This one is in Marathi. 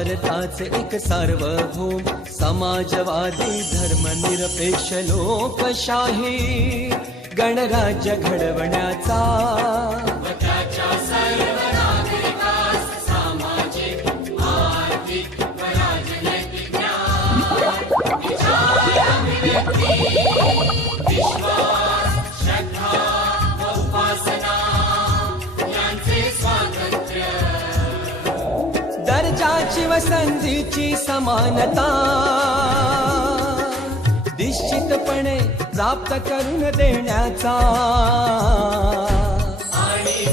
भारताचे एक सार्वभौम समाजवादी धर्मनिरपेक्ष लोकशाही गणराज्य घडवण्याचा दर्जाची व संधीची समानता निश्चितपणे प्राप्त करून देण्याचा आणि